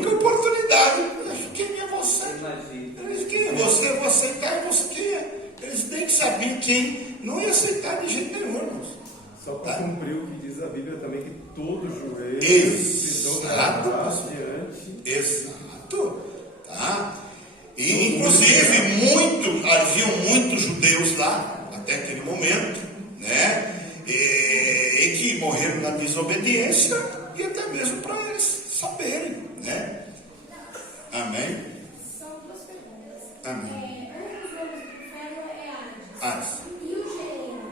única oportunidade. Quem é você? Quem é você? Eu vou aceitar você quem é. Eles nem sabiam quem não ia aceitar de jeito nenhum, irmãos. Só para cumprir o que diz a Bíblia também, que todo joelho se Exato. dobrará diante. Exato. Tá? E inclusive haviam muitos judeus lá, até aquele momento, né? E que morreram na desobediência, e até mesmo para eles saberem, né? Amém? São duas perguntas. Amém. Um dos nomes do inferno é Hades. Hades. E o Geena?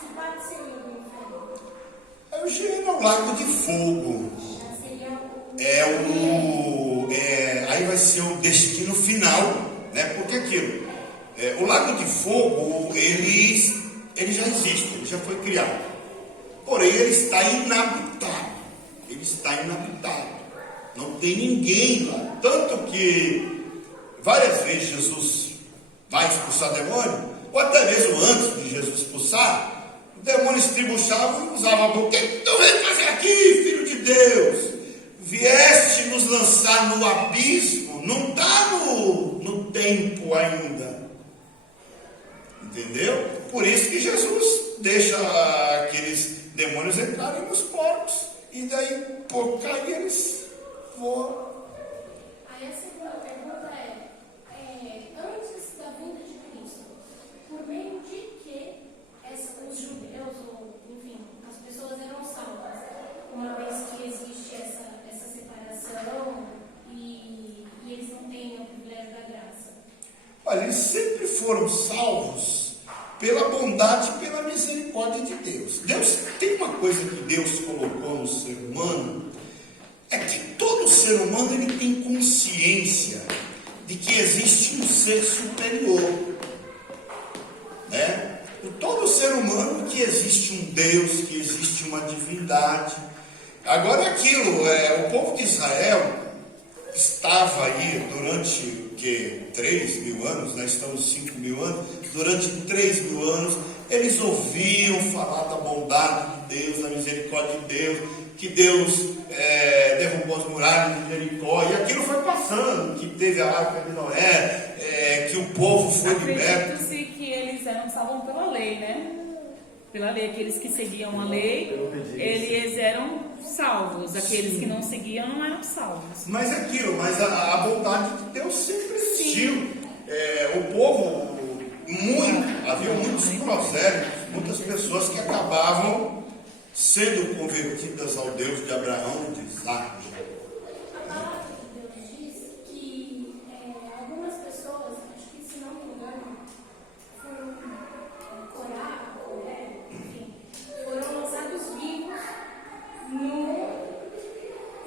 Que parte seria do inferno? O Geena é o lago de fogo. Já seria o... Aí vai ser o destino final, né? Porque aquilo, o lago de fogo, ele já existe, ele já foi criado. Porém, ele está inabitado. Ele está inabitado. Não tem ninguém lá. Tanto que várias vezes Jesus vai expulsar demônio, ou até mesmo antes de Jesus expulsar, o demônio estribuchava e usava a boca. O que tu vem fazer aqui, filho de Deus? Vieste nos lançar no abismo, não está no tempo ainda. Entendeu? Por isso que Jesus deixa aqueles demônios entrarem nos porcos. E daí, por cair, eles voam. Aí a segunda pergunta antes da vinda de Cristo, por meio de que os judeus, ou enfim, as pessoas eram salvas, uma vez que existe essa separação e eles não têm o privilégio da graça? Olha, eles sempre foram salvos pela bondade e pela misericórdia de Deus. Tem uma coisa que Deus colocou no ser humano, é que todo ser humano ele tem consciência de que existe um ser superior, né? Em todo ser humano que existe um Deus, que existe uma divindade. Agora aquilo, o povo de Israel estava aí durante 3.000 anos, nós estamos 5.000 anos, durante 3.000 anos, eles ouviam falar da bondade de Deus, da misericórdia de Deus, que Deus derrubou as muralhas de Jericó, e aquilo foi passando, que teve a arca de Noé, que o povo foi liberto. Acredito-se que eles eram salvos pela lei, né? Pela lei, aqueles que seguiam a lei, eles eram salvos, aqueles que não seguiam não eram salvos. Mas a bondade de Deus sempre existiu. O povo, havia muitos prosélitos, muitas pessoas que acabavam sendo convertidas ao Deus de Abraão e de Isaac. A palavra de Deus diz que algumas pessoas, acho que se não me engano, foram lançados vivos no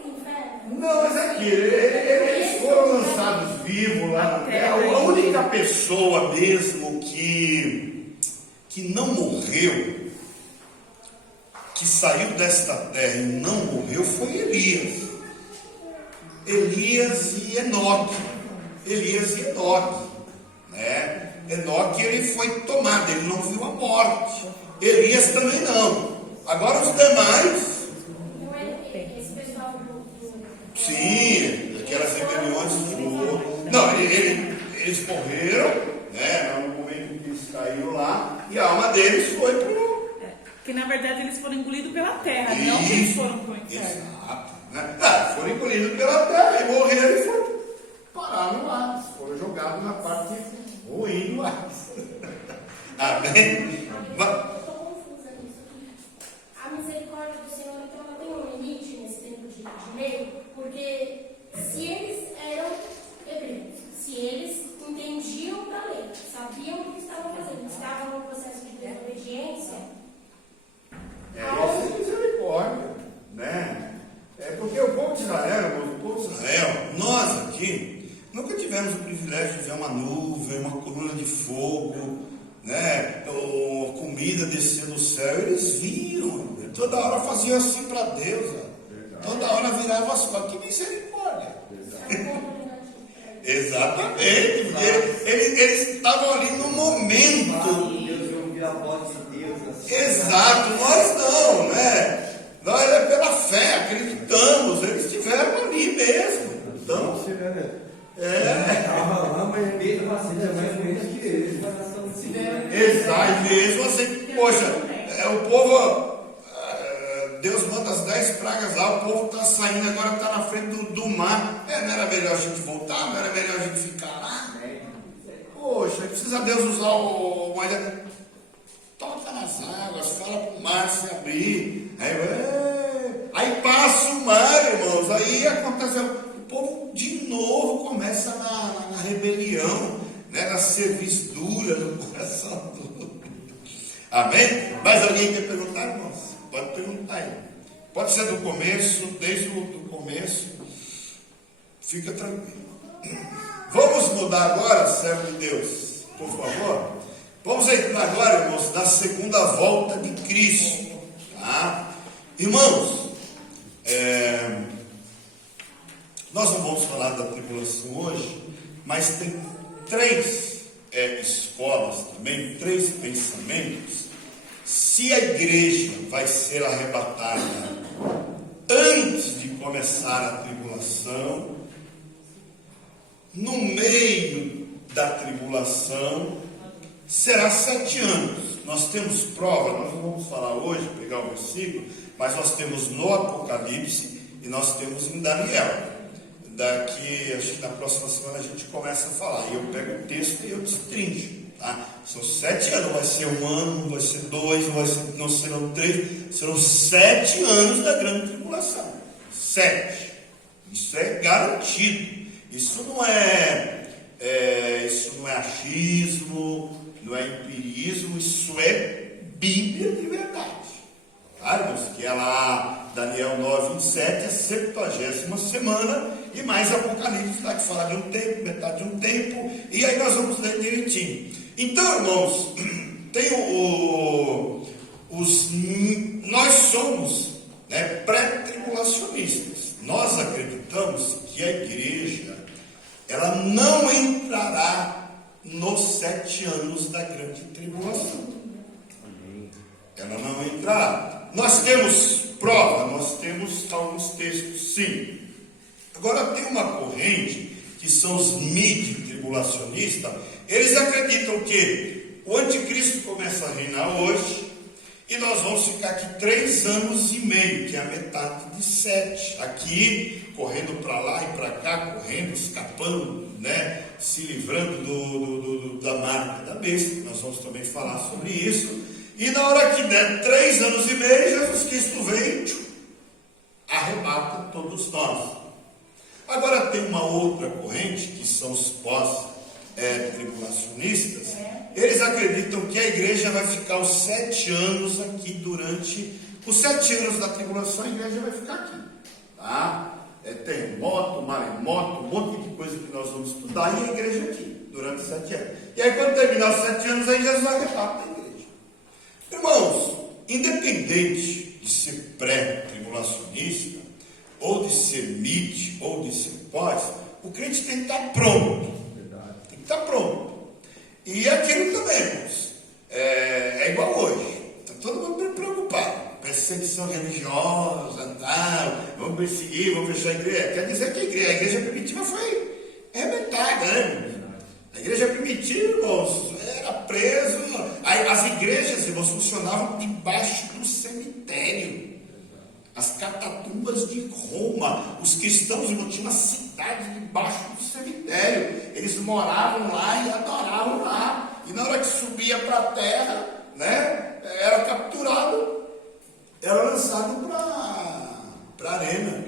inferno. Não, mas eles foram lançados vivos lá na terra. A única pessoa mesmo que não morreu, que saiu desta terra e não morreu, foi Elias. Elias e Enoque. Né? Enoque, ele foi tomado, ele não viu a morte. Elias também não. Agora os demais... Não é esse pessoal do... Sim, aquelas rebeliões não, eles morreram, né, no momento que eles caíram lá, e a alma deles foi pro... Que na verdade eles foram engolidos pela terra, não que eles foram para o inferno. Exato, né? Foram engolidos pela terra e morreram e foram parar no Hades, foram jogados na parte ruim do Hades. Amém? Eu estou confusa nisso aqui. A misericórdia do Senhor, então, ela tem um limite nesse tempo de meio, porque se eles eram hebreus, se eles entendiam da lei, sabiam o que estavam fazendo, estavam no processo de desobediência, Essa é misericórdia, né? Porque o povo de Israel, nós aqui, nunca tivemos o privilégio de ver uma nuvem, uma coluna de fogo, né? Ou comida descer do céu. Eles viam, toda hora faziam assim para Deus, toda hora virava as costas. Que misericórdia! Exatamente, eles estavam ali no momento. Deus ouvir a voz de Deus. Assim. Exato, nós não, né? Nós é pela fé, acreditamos, eles estiveram ali mesmo, Estava lá, mas Pedro Vacina é mais bonito que ele. Exato, mesmo assim, poxa, o povo, Deus manda as 10 pragas lá, o povo está saindo, agora está na frente do mar. Não era melhor a gente voltar, não era melhor a gente ficar lá? Poxa, precisa Deus usar o toca nas águas, fala para o mar se abrir. Aí passa o mar, irmãos, aí acontece, o povo de novo começa na rebelião, né, na servidura no coração do... Amém? Mais alguém quer perguntar, irmãos? Pode perguntar aí. Pode ser do começo, desde o começo. Fica tranquilo. Vamos mudar agora, servo de Deus, por favor. Vamos entrar agora, irmãos, na segunda volta de Cristo. Tá? Irmãos, nós não vamos falar da tribulação hoje, mas tem 3 escolas também, 3 pensamentos. Se a igreja vai ser arrebatada antes de começar a tribulação, no meio da tribulação, será 7 anos. Nós temos prova, nós não vamos falar hoje, pegar o versículo, mas nós temos no Apocalipse e nós temos em Daniel. Daqui, acho que na próxima semana a gente começa a falar. E eu pego o texto e eu destrinjo. Tá? São 7 anos, vai ser 1 ano, não vai ser 2, não serão 3, serão 7 anos da grande tribulação. 7. Isso é garantido. Isso não é achismo, não é empirismo, isso é Bíblia de verdade. Tá, irmãos? Que é lá, Daniel 9, 27, a 70ª semana, e mais Apocalipse, lá que fala de um tempo, metade de um tempo, e aí nós vamos ler direitinho. Então, irmãos, tem nós somos, né, pré-tribulacionistas. Nós acreditamos que a igreja, ela não entrará nos 7 anos da grande tribulação. Ela não entrará. Nós temos prova, nós temos alguns textos, sim. Agora tem uma corrente, que são os mid-tribulacionistas. Eles acreditam que o anticristo começa a reinar hoje, e nós vamos ficar aqui 3 anos e meio, que é a metade de 7, aqui, correndo para lá e para cá, correndo, escapando, né, se livrando da marca da besta. Nós vamos também falar sobre isso. E na hora que der 3 anos e meio, Jesus Cristo vem e arrebata todos nós. Agora tem uma outra corrente, que são os pós-tribulacionistas. Eles acreditam que a igreja vai ficar os 7 anos aqui durante os 7 anos da tribulação, a igreja vai ficar aqui. Tá? Terremoto, maremoto, um monte de coisa que nós vamos estudar, e a igreja aqui, durante 7 anos. E aí quando terminar os 7 anos, aí Jesus arrebata a igreja. Irmãos, independente de ser pré-tribulacionista, ou de ser mid, ou de ser pós, o crente tem que estar pronto. Tem que estar pronto. E aquilo também, irmãos, é igual hoje. Está todo mundo preocupado. Perseguição religiosa, vamos perseguir, vamos fechar a igreja. Quer dizer que a igreja primitiva foi arrebentada, né, irmãos? A igreja primitiva, irmãos, era preso. As igrejas, irmãos, funcionavam debaixo do cemitério. As catatumbas de Roma. Os cristãos, irmãos, tinham uma cidade debaixo do cemitério. Eles moravam lá e adoravam lá. E na hora que subia para a terra, né, era capturado, era lançado para a arena.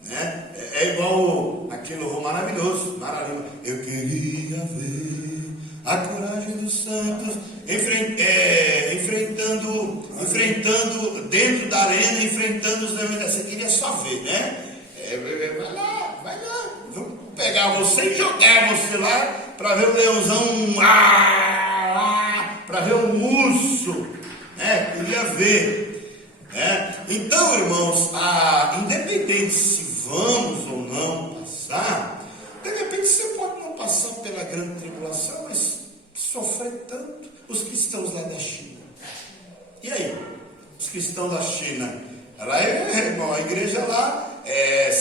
Né? É igual aquele louvor maravilhoso. Eu queria ver a coragem dos santos enfrentando dentro da arena, enfrentando os demônios. Você queria só ver, né? Vai lá, vamos pegar você e jogar você lá para ver o leãozão, para ver o urso, né? Queria ver, né? Então, irmãos, independente se vamos ou não passar, de repente você pode não passar pela grande tribulação, mas sofrer tanto. Os cristãos lá da China, e aí? Os cristãos da China, irmão, a igreja lá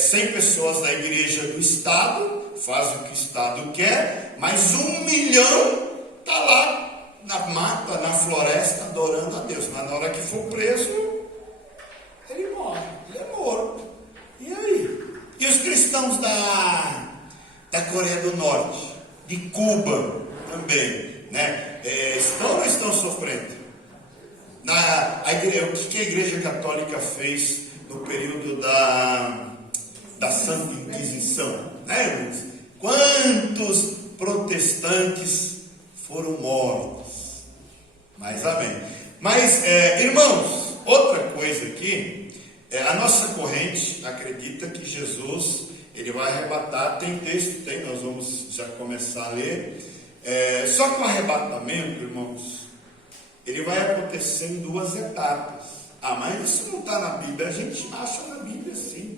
100 pessoas na igreja do Estado, faz o que o Estado quer, mas 1 milhão está lá na mata, na floresta, adorando a Deus. Mas na hora que for preso, ele morre, ele é morto. E aí? E os cristãos da Coreia do Norte, de Cuba também, né? Estão ou não estão sofrendo? O que a Igreja Católica fez no período da Santa Inquisição, né, irmãos? Quantos protestantes foram mortos? Mas amém. Mas, irmãos, outra coisa aqui, a nossa corrente acredita que Jesus, ele vai arrebatar, tem texto, nós vamos já começar a ler, só que o arrebatamento, irmãos, ele vai acontecer em 2 etapas. Mas isso não está na Bíblia, a gente acha na Bíblia sim.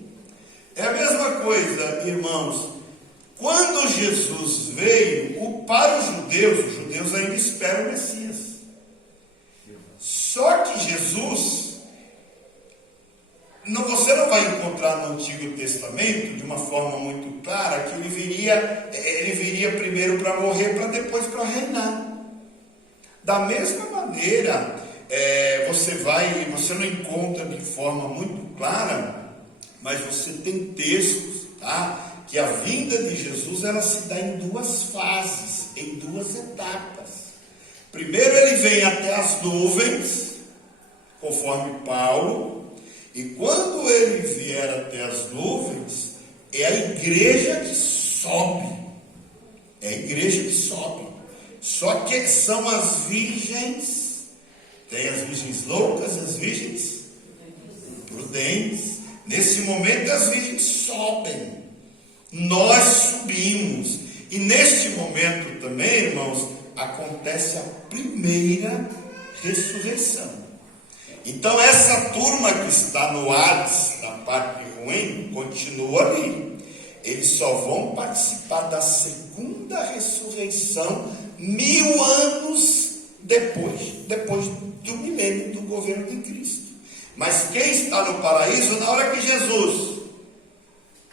É a mesma coisa, irmãos, quando Jesus veio, para os judeus ainda esperam o Messias. Só que Jesus, você não vai encontrar no Antigo Testamento, de uma forma muito clara, que ele viria primeiro para morrer, para depois para reinar. Da mesma maneira, você não encontra de forma muito clara, mas você tem textos, tá? Que a vinda de Jesus, ela se dá em 2 fases, em 2 etapas. Primeiro ele vem até as nuvens, conforme Paulo, e quando ele vier até as nuvens, é a igreja que sobe. É a igreja que sobe. Só que são as virgens, tem as virgens loucas, as virgens prudentes. Nesse momento as virgens sobem, nós subimos. E neste momento também, irmãos, acontece a primeira ressurreição. Então essa turma que está no Hades, na parte ruim, continua ali. Eles só vão participar da segunda ressurreição 1000 anos depois do milênio do governo de Cristo. Mas quem está no paraíso, na hora que Jesus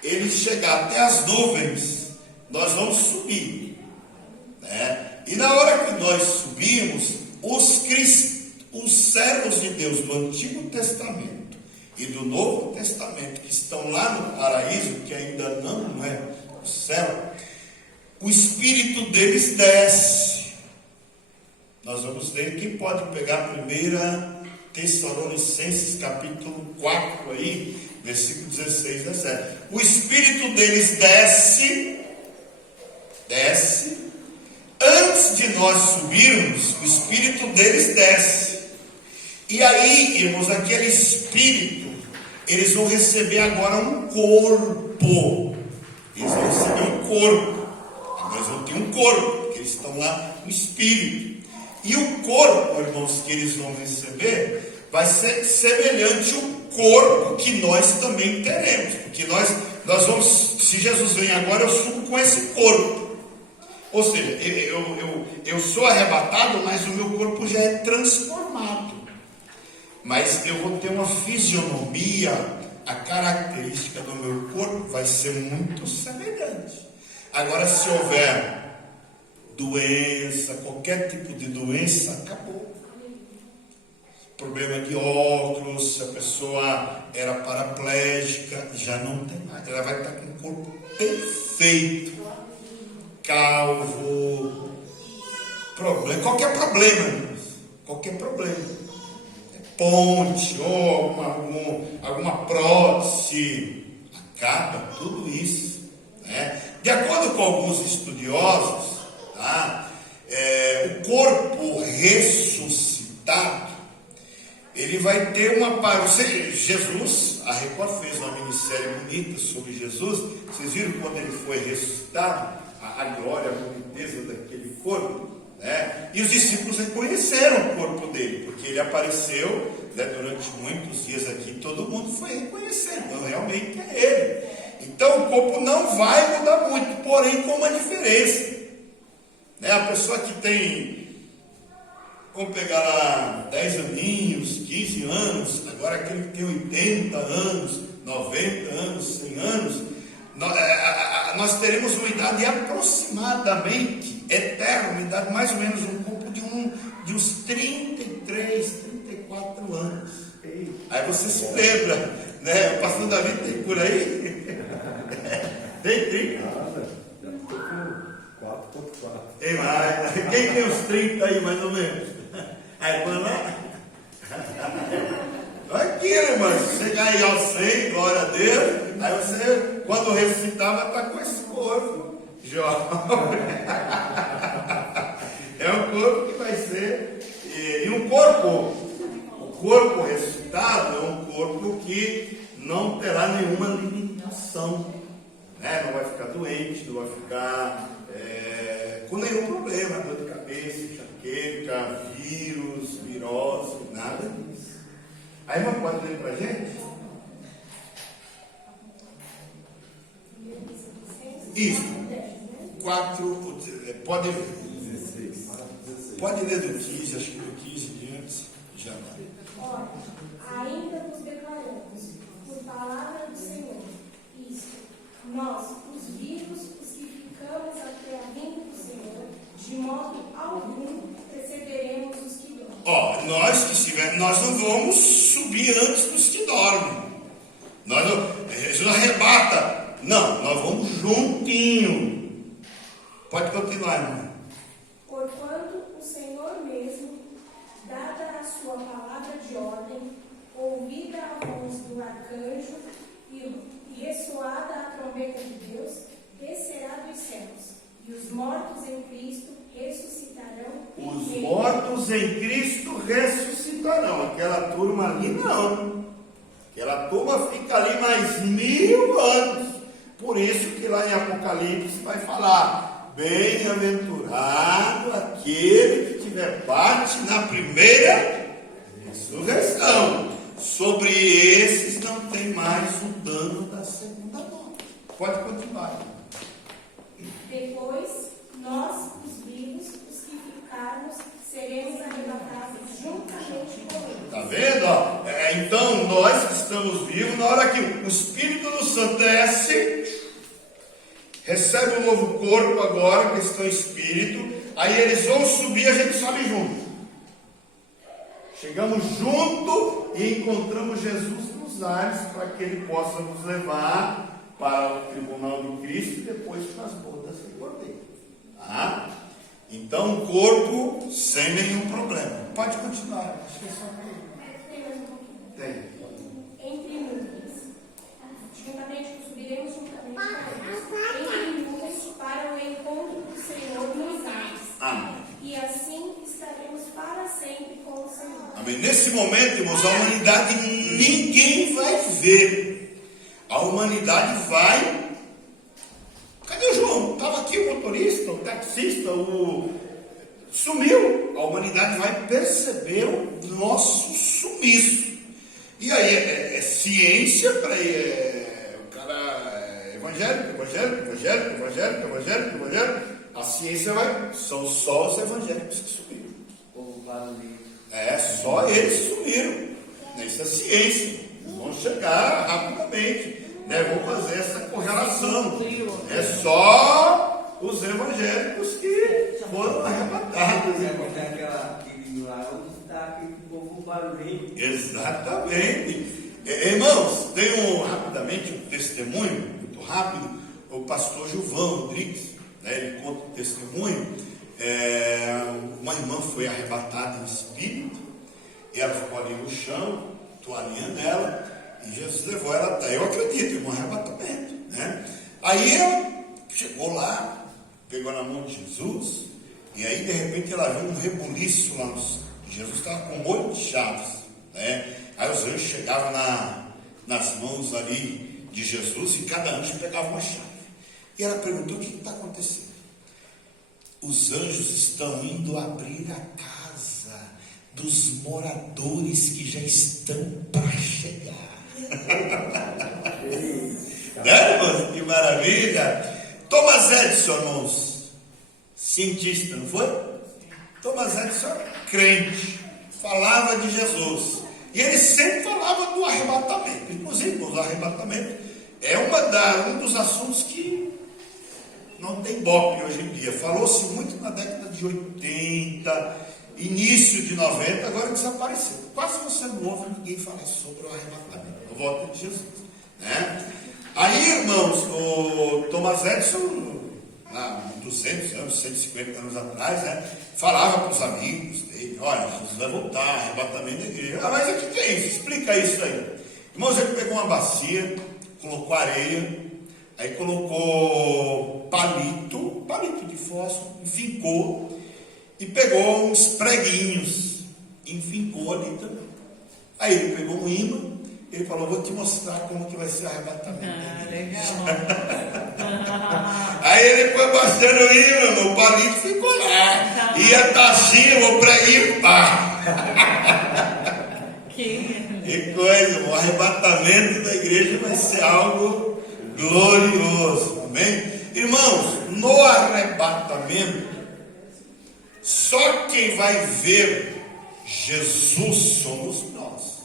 ele chegar até as nuvens, nós vamos subir, né? E na hora que nós subimos, os servos de Deus do Antigo Testamento e do Novo Testamento, que estão lá no paraíso, que ainda não é o céu, o Espírito deles desce. Nós vamos ler, quem pode pegar 1 Tessalonicenses capítulo 4 aí, versículo 16 a 17. O Espírito deles desce, antes de nós subirmos, o Espírito deles desce. E aí, irmãos, aquele Espírito, eles vão receber agora um corpo. Eles vão receber um corpo. Agora eles vão ter um corpo, porque eles estão lá no Espírito. E o corpo, irmãos, que eles vão receber, vai ser semelhante ao corpo que nós também teremos. Porque nós vamos, se Jesus vem agora, eu subo com esse corpo. Ou seja, eu sou arrebatado, mas o meu corpo já é transformado. Mas eu vou ter uma fisionomia, a característica do meu corpo vai ser muito semelhante. Agora, se houver doença, qualquer tipo de doença, acabou. Problema de óculos, se a pessoa era paraplégica, já não tem mais. Ela vai estar com o corpo perfeito. Calvo, qualquer problema, ponte, ou alguma prótese, acaba tudo isso, né? De acordo com alguns estudiosos, tá? O corpo ressuscitado, ele vai ter Jesus, a Record fez uma minissérie bonita sobre Jesus. Vocês viram quando ele foi ressuscitado? A glória, a boniteza daquele corpo, né? E os discípulos reconheceram o corpo dele, porque ele apareceu, né, durante muitos dias aqui, todo mundo foi reconhecendo, então realmente é ele. Então o corpo não vai mudar muito, porém com uma diferença, né? A pessoa que tem, vamos pegar lá 10 aninhos, 15 anos, agora aquele que tem 80 anos, 90 anos, 100 anos, nós teremos uma idade aproximadamente eterna, uma idade mais ou menos um pouco de uns 33, 34 anos. Aí você se lembra, né? O pastor Davi tem por aí? Tem 30? Nada, já estou com 4.4. Tem mais. Quem tem uns 30 aí, mais ou menos? Aí, mano, lá. Aquilo, mas chegar aí aos 100, glória a Deus. Aí você, quando ressuscitar, vai estar com esse corpo jovem. É um corpo que vai ser. E um corpo, o corpo ressuscitado é um corpo que não terá nenhuma limitação. Né? Não vai ficar doente, não vai ficar com nenhum problema, dor de cabeça, enxaqueca, vírus, virose, nada disso. Aí irmã pode ler para a gente? Isso. 4, pode ler. 16. Pode ler do 15, acho que do 15 diante já vai. Ora, ainda vos declaramos, por palavra do Senhor, isto: nós, os vivos, os que ficamos até a vinda do Senhor, de modo algum precederemos os que dormem. Nós não vamos subir antes dos que dormem. Jesus arrebata. Não, nós vamos juntinho. Pode continuar, irmão. Porquanto o Senhor mesmo, dada a sua palavra de ordem, ouvida a voz do arcanjo e ressoada a trombeta de Deus, descerá dos céus, e os mortos em Cristo ressuscitarão. Os mortos em Cristo ressuscitarão. Aquela turma ali não. Aquela turma fica ali mais 1000 anos. Por isso que lá em Apocalipse vai falar: bem-aventurado aquele que tiver parte na primeira ressurreição. Sobre esses não tem mais o dano da segunda morte. Pode continuar. Depois, nós, os vivos, os que ficarmos, seremos arrebatados juntamente com eles. Está vendo? Então, nós que estamos vivos, na hora que o Espírito do Santo desce, recebe um novo corpo agora, questão espírito, aí eles vão subir, a gente sobe junto. Chegamos junto e encontramos Jesus nos ares, para que Ele possa nos levar para o tribunal de Cristo e depois para as bodas do Cordeiro. Tá? Então, um corpo sem nenhum problema. Pode continuar. Acho que é só Tem mais um pouquinho. tem. Entre nuvens, juntamente subiremos juntamente com eles, entre nuvens, para o encontro do Senhor nos ares. Amém. E assim estaremos para sempre com o Senhor. Amém. Nesse momento, irmãos, a humanidade ninguém vai ver. A humanidade vai. Cadê o João? Estava aqui o motorista, o taxista, sumiu. A humanidade vai perceber o nosso sumiço. E aí é ciência para o cara evangélico. A ciência vai. São só os evangélicos que sumiram. Povo barulhento. Só eles sumiram. Isso é ciência. Vão chegar rapidamente. Vão fazer essa correlação. É só os evangélicos que foram arrebatados. Aquele lá onde está aquele povo barulhento. Exatamente. Irmãos, tem rapidamente um testemunho, muito rápido. O pastor Gilvão Rodrigues, ele conta um testemunho. Uma irmã foi arrebatada em espírito, e ela ficou ali no chão, toalhinha dela, e Jesus levou ela até, eu acredito, em um arrebatamento, né? Aí ela chegou lá, pegou na mão de Jesus, e aí de repente ela viu um rebuliço lá Jesus estava com um molho de chaves, né? Aí os anjos chegavam nas mãos ali de Jesus, e cada anjo pegava uma chave. E ela perguntou: o que está acontecendo? Os anjos estão indo abrir a casa dos moradores que já estão para chegar. Né, irmãos? Que maravilha! Thomas Edison, irmãos, cientista, não foi? Thomas Edison, crente, falava de Jesus. E ele sempre falava do arrebatamento. Inclusive, o arrebatamento é um dos assuntos que não tem bope hoje em dia. Falou-se muito na década de 80, início de 90, agora desapareceu. Quase você não ouve ninguém falar sobre o arrebatamento, a volta de Jesus. Né? Aí, irmãos, o Thomas Edison, há 200 anos, 150 anos atrás, né, falava para os amigos dele: olha, Jesus vai voltar, arrebatamento da igreja. Ah, mas o que é isso? Explica isso aí. Irmãos, ele pegou uma bacia, colocou areia, aí colocou palito de fósforo, enfincou e pegou uns preguinhos, enfincou ali também. Aí ele pegou um ímã, ele falou: vou te mostrar como que vai ser o arrebatamento. Legal. Aí ele foi baixando o ímã, o palito ficou lá. E a taxinha, o preguinho, pá. Que coisa, o arrebatamento da igreja vai ser algo glorioso. Amém? Irmãos, no arrebatamento, só quem vai ver Jesus somos nós.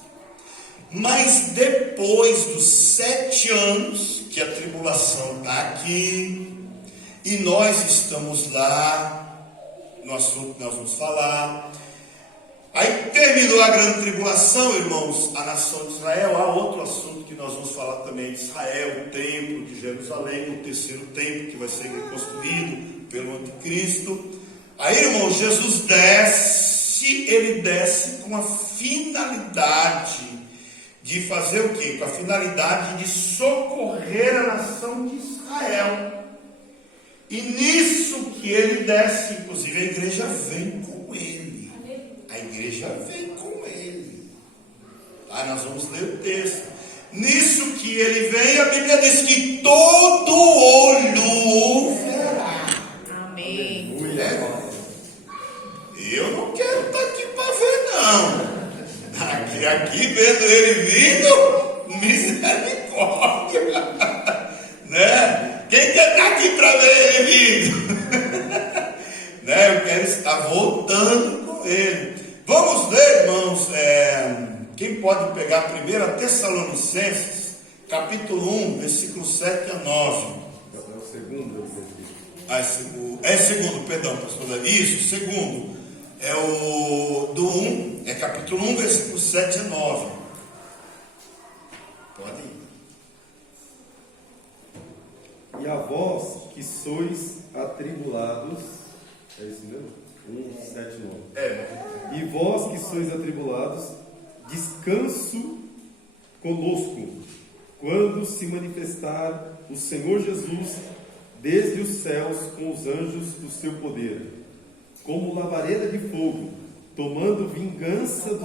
Mas depois dos 7 anos que a tribulação está aqui e nós estamos lá, no assunto que nós vamos falar. Aí terminou a grande tribulação, irmãos, a nação de Israel. Há outro assunto que nós vamos falar também de Israel, o templo de Jerusalém, o terceiro templo que vai ser reconstruído pelo anticristo. Aí, irmãos, Jesus desce, ele desce com a finalidade de fazer o quê? Com a finalidade de socorrer a nação de Israel. E nisso que ele desce, inclusive a igreja vem com ele. A igreja vem com ele. Aí nós vamos ler o texto. Nisso que ele vem, a Bíblia diz que todo olho verá. Amém. Eu não quero estar aqui para ver, não. Aqui vendo ele vindo, misericórdia. Né? Quem quer estar aqui para ver ele vindo? Né? Eu quero estar voltando com ele. Vamos ler, irmãos, quem pode pegar 1 Tessalonicenses, capítulo 1, versículo 7 a 9. É o segundo. Segundo, perdão, pastor Davi. Isso, segundo. É o do 1, é capítulo 1, versículo 7 a 9. Pode ir. E a vós que sois atribulados, é isso mesmo? 1, 7, 9. E vós que sois atribulados, descanso conosco, quando se manifestar o Senhor Jesus desde os céus com os anjos do seu poder, como labareda de fogo, tomando vingança do